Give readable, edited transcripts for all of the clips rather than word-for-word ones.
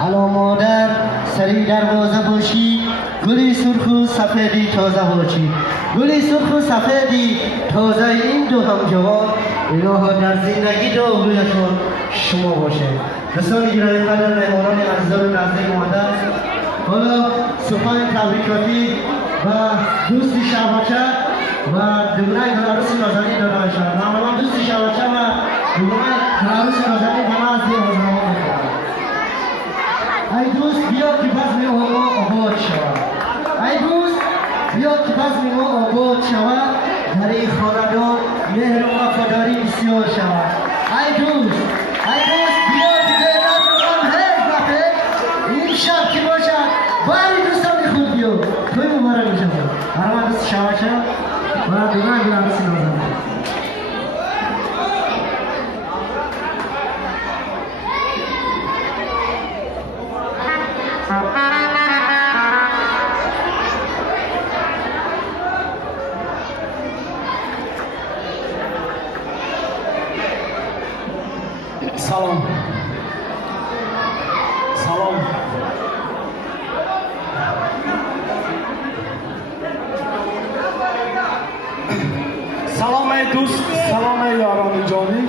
علا مادر سری دروازه باشی، گلی سرخ و سفیدی تازه باشی. گلی سرخ و سفیدی تازه این دو همجوان الها در زندگی داغویشان شما باشه. دوستان گرامی قدر، مهمانان عزیز و نزدیک اومده، حالا سخن تبریکاتی و دوست شهبچه و دوره عروس نازنین داده میشود. معمولا دوست شهبچه و دوره عروس نازنین همه از دیگه حضرمان میکنند. ای دوست بیا که بزم ما آباد شود. ای دوست بیا که بزم ما آباد شود، در این خاندان مهر و وفاداری بسیار شود. ای دوست بیا که بیدت کنم هیچ وقت این شب که باشد باری دوستان خود بیا توی مبارک میشم. برای من دوست شهبچه و دوره عروس نازنین. سلام سلام ای دوست، سلام ای یاران جانی،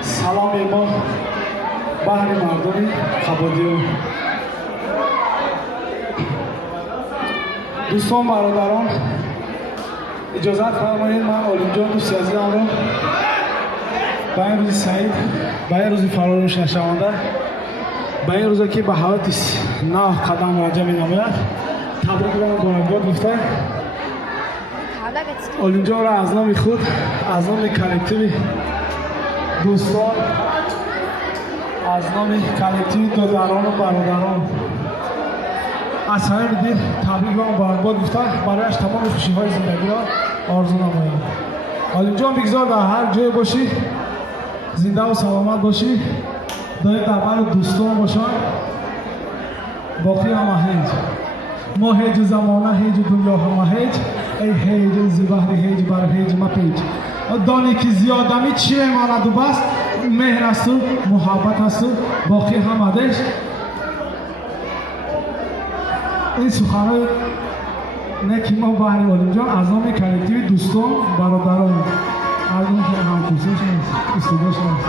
سلام ای ما بحر مردمی خبادی. دوستان برادران اجازت فرمایید من علیم جان دوستی عزیزم رو به این روز سعید، به این روز فراموش نشونده، به این روزی که به حیات نو قدم راجع می‌نماید تبریک و مبارکباد گفته علیم جان را از نام خود، از نام کلکتیو دوستان، از نام کلکتیو دادران و برادران از همه دل تبریک و مبارکباد گفته برایش تمام خوشی‌های زندگی را آرزو نمایم. علیم جان بگذار در هر جای باشی زنده و سلامت باشی، دایت در بر دوستان باشن، باقی همه هیچ ما هیچ زمانه هیچ دنیا همه هیچ ای هیچ زبهر هیچ بر هیچ مپیچ دانی که زیادمی چیه ماند و بس مهر است و محبت است و باقی همه دیش. این سخنهای نکی ما بحر علیم جان از نام کلکتیو دوستان برادران از اون که همکوسش نیست استوداش نیست.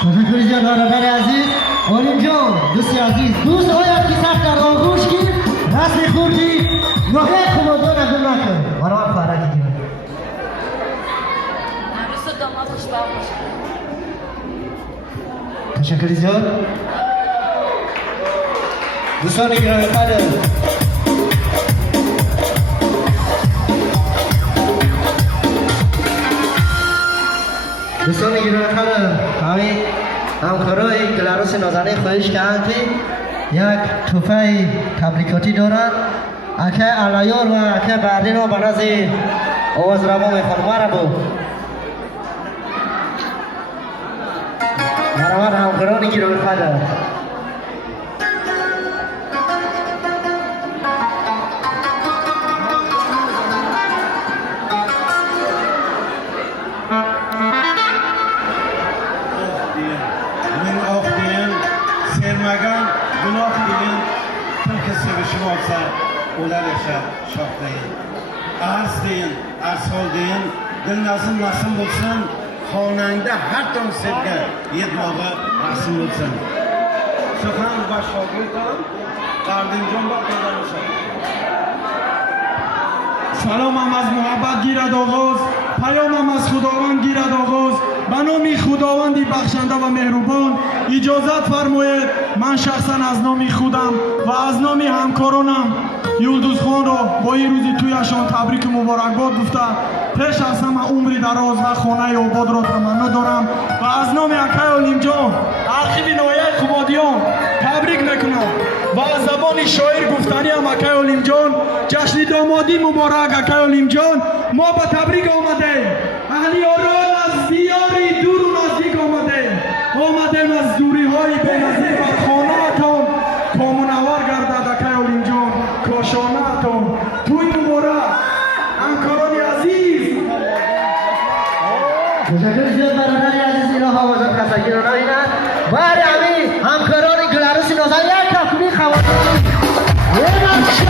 تشکر زیاد برادر عزیز علیم جان دوستی عزیز. دوست باید که سخت در آغوش گیر رسم خوردی نهه خمازان از اون نکن برای من فرقی گیرم. عروس و داماد خوشبخت باشن. تشکر زیاد. دوستان گرامی قدر، دوستان گرامی قدر، همین همکارای گل عروس نازنین خواهش کردند که یک تحفه تبریکاتی دارند. اکه علیار و اکه بعدین و به نزد آواز روا میخوان مرحبا. مرحبا همکاران گرامی قدر. Günah dilin tüm kesirişim olsa olar yaşar şok deyin. Arz deyin, arsol deyin, dilnazın nasıl bulsun, xonanda her ton sevgi yetmağı nasıl bulsun. Sokhan baş şogirdan, Qardinjon bak qilamisan. سلامم از محبت گیرد آغاز، پیامم از خداوند گیرد آغاز. به نام خداوندی بخشنده و مهربان اجازت فرمایید من شخصا از نام خودم و از نام همکارانم یلدوز خان را با این روزی تویشان تبریک و مبارکباد گفته پیش از همه عمری دراز و خانه آباد را تمنا دارم و از نام اکای علیم جان ارخیو نایه خبادیان تبریک میکنم و از زبان شاعر گفتنی هم اکای علیم جان جشن دامادی مبارک اکای علیم جان. ما به تبریک آمده اهل یاران از دیاری دور و نزدیک آمده از دوری های بینظیر و خانه‌تان کامونور گردد اکای علیم جان کاشانه‌تان توی مبارک همکاران عزیز. تشکر زیاد برادر عزیز اینا حوازت خسکی رو ناییدن باری همین Ve